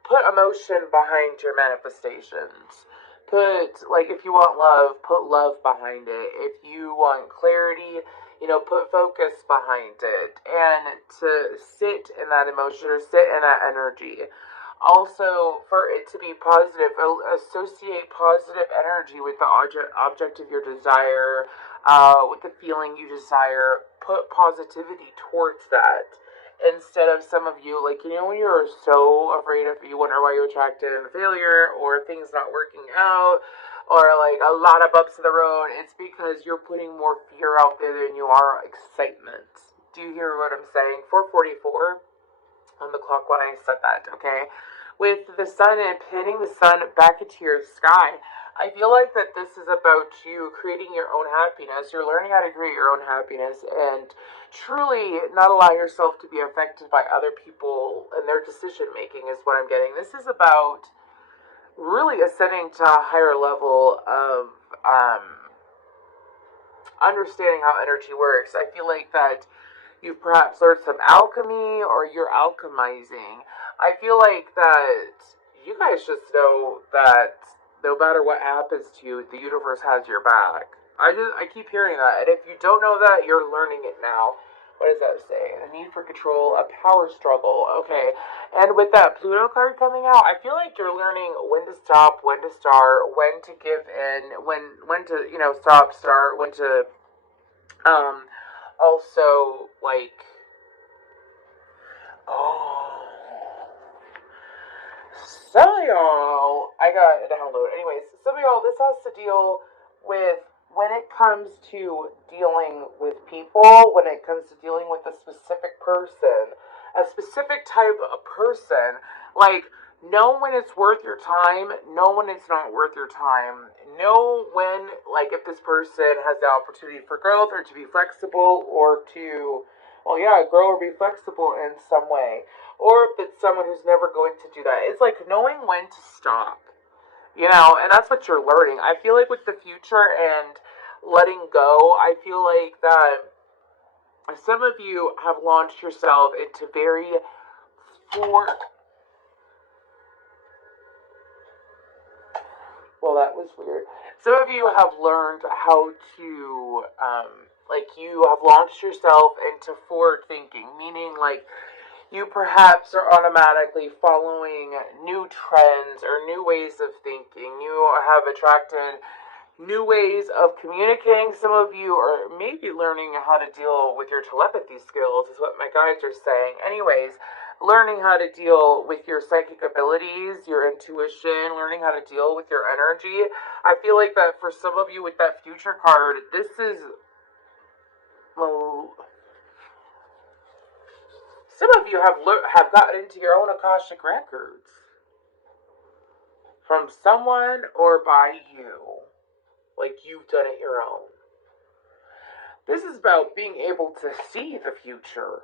Put emotion behind your manifestations. If you want love, put love behind it. If you want clarity, put focus behind it, and to sit in that emotion or sit in that energy. Also, for it to be positive, associate positive energy with the object of your desire, with the feeling you desire. Put positivity towards that. Instead of some of you, when you're so afraid of, you wonder why you attracted a failure, or things not working out, or a lot of bumps in the road, it's because you're putting more fear out there than you are excitement. Do you hear what I'm saying? 4:44 on the clock when I said that, okay? With the sun and pinning the sun back into your sky, I feel like that this is about you creating your own happiness. You're learning how to create your own happiness and truly not allow yourself to be affected by other people and their decision making is what I'm getting. This is about really ascending to a higher level of understanding how energy works. I feel like that you've perhaps learned some alchemy or you're alchemizing. I feel like that you guys just know that no matter what happens to you, the universe has your back. I keep hearing that, and if you don't know that, you're learning it now. What does that say? The need for control, a power struggle. Okay, and with that Pluto card coming out, I feel like you're learning when to stop, when to start, when to give in, when to stop, start, when to also oh. Some of y'all, I got a download. Anyways, some of y'all, this has to deal with when it comes to dealing with people, when it comes to dealing with a specific person, a specific type of person. Know when it's worth your time, know when it's not worth your time. Know when, if this person has the opportunity for growth or to be flexible or to, grow or be flexible in some way. Or if it's someone who's never going to do that. It's knowing when to stop. And that's what you're learning. I feel like with the future and letting go, I feel like that some of you have launched yourself into very well, that was weird. Some of you have learned how to, you have launched yourself into forward thinking, meaning you perhaps are automatically following new trends or new ways of thinking. You have attracted new ways of communicating. Some of you are maybe learning how to deal with your telepathy skills, is what my guides are saying. Anyways, learning how to deal with your psychic abilities, your intuition, learning how to deal with your energy. I feel like that for some of you with that future card, this is... well, some of you have gotten into your own Akashic records from someone or by you. You've done it your own. This is about being able to see the future.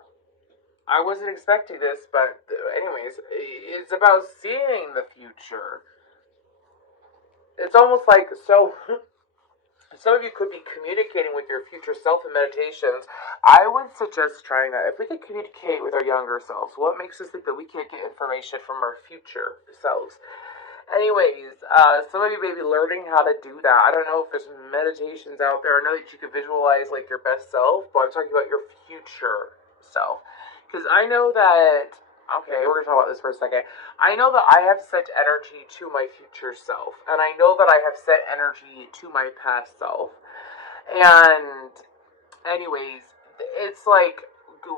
I wasn't expecting this, but anyways, it's about seeing the future. It's almost like, so some of you could be communicating with your future self in meditations. I would suggest trying that. If we could communicate with our younger selves, what makes us think that we can't get information from our future selves? Anyways, some of you may be learning how to do that. I don't know if there's meditations out there. I know that you can visualize like your best self, but I'm talking about your future self. Because I know that, okay, we're going to talk about this for a second. I know that I have sent energy to my future self, and I know that I have sent energy to my past self. And, anyways, it's like,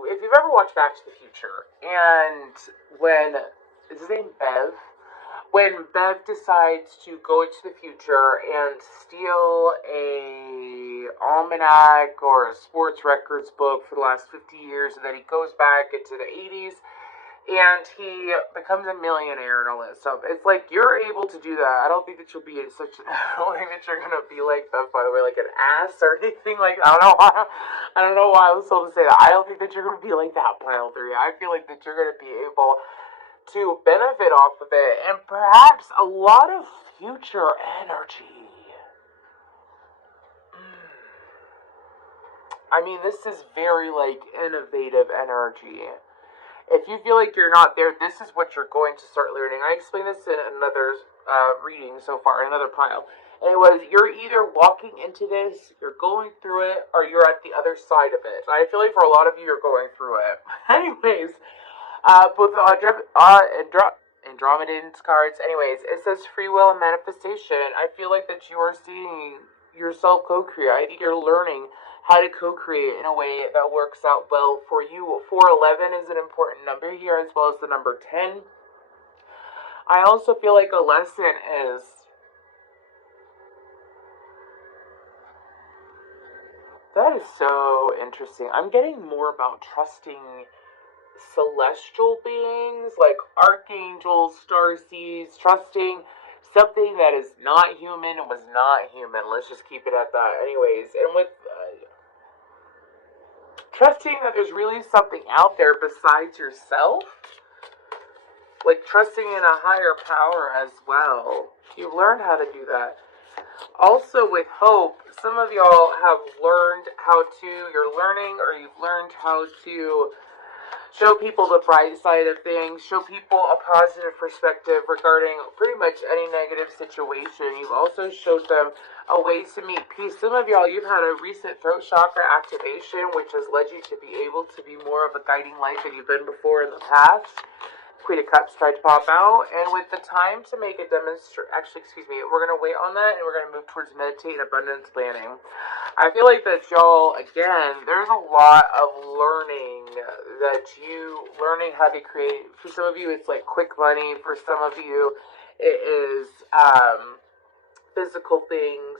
if you've ever watched Back to the Future, and when, is his name Bev? When Bev decides to go into the future and steal a almanac or a sports records book for the last 50 years, and then he goes back into the 80s and he becomes a millionaire and all that stuff. It's like, you're able to do that. I don't think that you'll be such, I don't think that you're going to be like Bev, by the way, like an ass or anything like that. I don't know why I was told to say that. I don't think that you're going to be like that, Pile 3. I feel like that you're going to be able to benefit off of it, and perhaps a lot of future energy. I mean, this is very, like, innovative energy. If you feel like you're not there, this is what you're going to start learning. I explained this in another reading so far, another pile. And it was, you're either walking into this, you're going through it, or you're at the other side of it. I feel like for a lot of you, you're going through it. Anyways, with Andromedans cards, anyways, it says free will and manifestation. I feel like that you are seeing yourself co-create. I think you're learning how to co-create in a way that works out well for you. 411 is an important number here, as well as the number 10. I also feel like a lesson is that is so interesting. I'm getting more about trusting celestial beings like archangels, starseeds, trusting something that is not human and was not human. Let's just keep it at that. Anyways, and with trusting that there's really something out there besides yourself, like trusting in a higher power as well. You've learned how to do that. Also with hope, some of y'all have learned how to, you're learning or you've learned how to show people the bright side of things, show people a positive perspective regarding pretty much any negative situation. You've also showed them a way to meet peace. Some of y'all, you've had a recent throat chakra activation, which has led you to be able to be more of a guiding light than you've been before in the past. Queen of Cups tried to pop out, and with the time to make a demonstration, actually, excuse me, we're going to wait on that, and we're going to move towards meditate and abundance planning. I feel like that y'all, again, there's a lot of learning learning how to create. For some of you, it's like quick money. For some of you, it is physical things.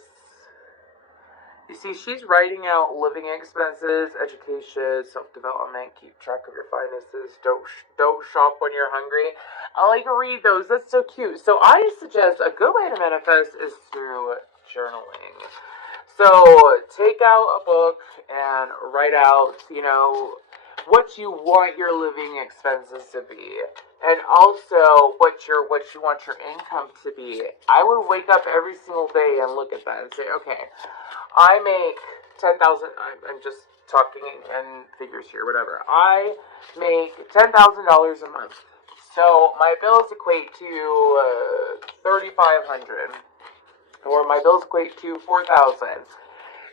You see, she's writing out living expenses, education, self-development, keep track of your finances, don't shop when you're hungry. I like to read those. That's so cute. So I suggest a good way to manifest is through journaling. So take out a book and write out, what you want your living expenses to be. And also what you want your income to be. I would wake up every single day and look at that and say, okay, I make $10,000. I'm just talking in figures here, whatever. I make $10,000 a month. So my bills equate to $3,500, or my bills equate to $4,000.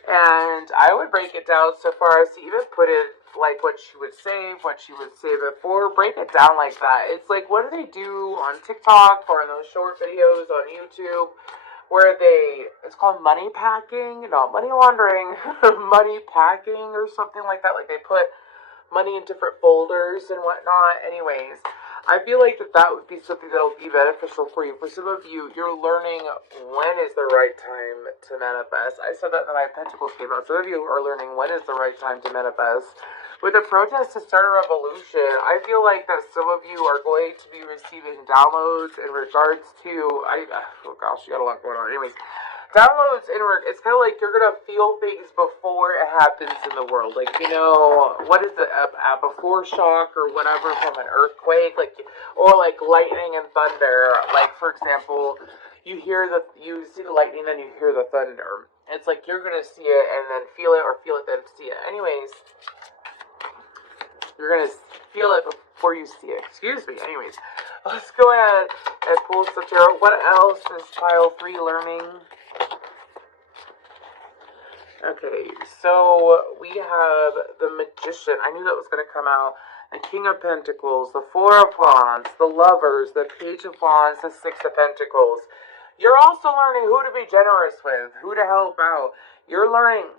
And I would break it down so far as to even put it like what she would save it for. Break it down like that. It's like, what do they do on TikTok or in those short videos on YouTube where it's called money packing, not money laundering, money packing or something like that. Like they put money in different folders and whatnot. Anyways, I feel like that would be something that will be beneficial for you. For some of you, you're learning when is the right time to manifest. I said that in my Pentacles came out. Some of you are learning when is the right time to manifest. With the protest to start a revolution, I feel like that some of you are going to be receiving downloads in regards to, oh gosh, you got a lot going on. Anyways, downloads inward. It's kind of like you're gonna feel things before it happens in the world. Like, you know, what is the before shock or whatever from an earthquake, like, or like lightning and thunder. Like, for example, you see the lightning, then you hear the thunder. It's like you're gonna see it and then feel it, or feel it then see it. Anyways, you're gonna feel it before you see it. Excuse me. Anyways, let's go ahead and pull some tarot. What else is pile 3 learning? Okay, so we have the Magician. I knew that was going to come out. The King of Pentacles, the Four of Wands, the Lovers, the Page of Wands, the Six of Pentacles. You're also learning who to be generous with, who to help out. You're learning.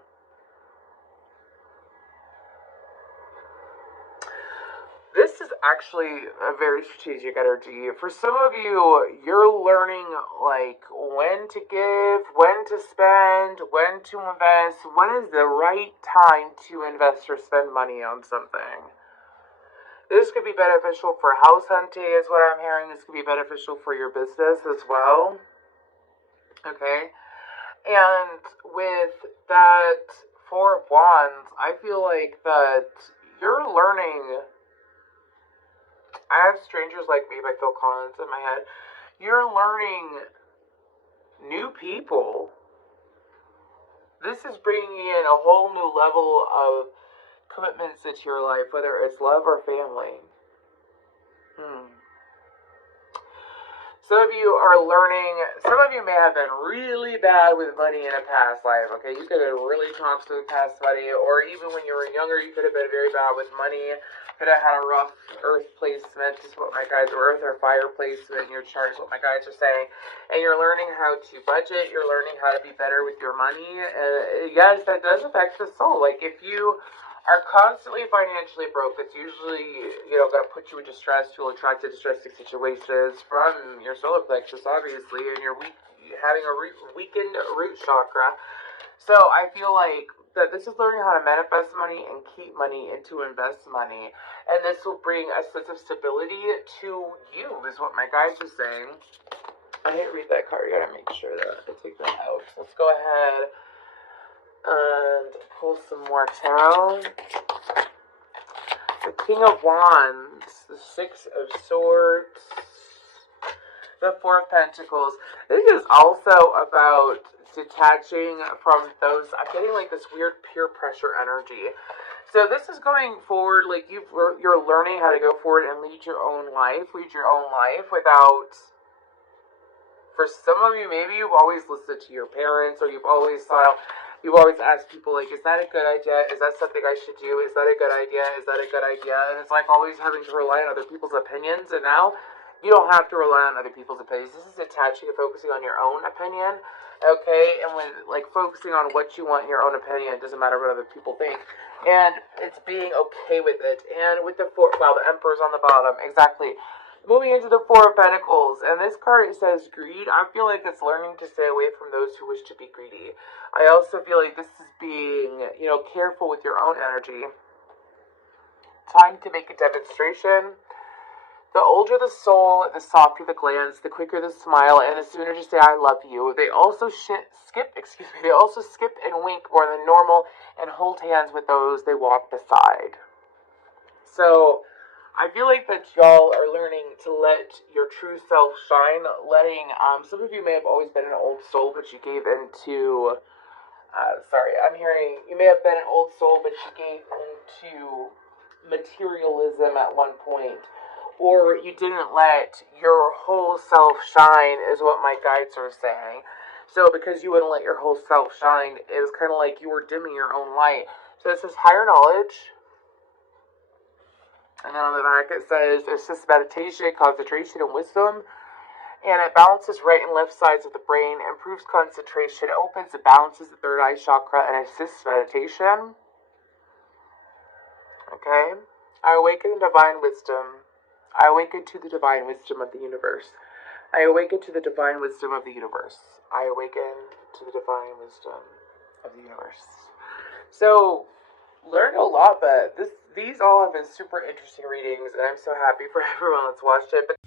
This is actually a very strategic energy. For some of you, you're learning, like, when to give, when to spend, when to invest, when is the right time to invest or spend money on something. This could be beneficial for house hunting, is what I'm hearing. This could be beneficial for your business as well. Okay? And with that Four of Wands, I feel like that you're learning. I Have Strangers Like Me by Phil Collins in my head. You're learning new people. This is bringing in a whole new level of commitments into your life, whether it's love or family. Some of you are learning, some of you may have been really bad with money in a past life, okay? You could have really toxic with past money, or even when you were younger, you could have been very bad with money. Could have had a rough earth placement, is what my guides, or earth or fire placement in your chart, is what my guides are saying. And you're learning how to budget, you're learning how to be better with your money. Yes, that does affect the soul. Like, if you are constantly financially broke, it's usually, going to put you in distress. You'll attract to distressing situations from your solar plexus, obviously, and you're having a weakened root chakra. So I feel like that this is learning how to manifest money and keep money and to invest money. And this will bring a sense of stability to you, is what my guides are saying. I didn't read that card. I gotta make sure that I take that out. Let's go ahead and pull some more tarot. The King of Wands, the Six of Swords, the Four of Pentacles. This is also about detaching from those. I'm getting like this weird peer pressure energy. So this is going forward, like you're learning how to go forward and lead your own life without. For some of you, maybe you've always listened to your parents, or you've always asked people, like, is that a good idea? Is that something I should do? Is that a good idea? Is that a good idea? And it's like always having to rely on other people's opinions. And now you don't have to rely on other people's opinions. This is attaching and focusing on your own opinion. Okay? And when, like, focusing on what you want in your own opinion, it doesn't matter what other people think. And it's being okay with it. And with the the Emperor's on the bottom. Exactly. Moving into the Four of Pentacles, and this card, it says greed. I feel like it's learning to stay away from those who wish to be greedy. I also feel like this is being, careful with your own energy. Time to make a demonstration. The older the soul, the softer the glance, the quicker the smile, and the sooner to say I love you. They also skip and wink more than normal and hold hands with those they walk beside. So I feel like that y'all are learning to let your true self shine, some of you may have always been an old soul, but you gave into, you may have been an old soul, but you gave into materialism at one point, or you didn't let your whole self shine, is what my guides are saying. So because you wouldn't let your whole self shine, it was kind of like you were dimming your own light. So this is higher knowledge. And then on the back it says, assists meditation, concentration, and wisdom. And it balances right and left sides of the brain, improves concentration, opens and balances the third eye chakra, and assists meditation. Okay? I awaken the divine wisdom. I awaken to the divine wisdom of the universe. I awaken to the divine wisdom of the universe. I awaken to the divine wisdom of the universe. So, learned a lot, but these all have been super interesting readings, and I'm so happy for everyone that's watched it. But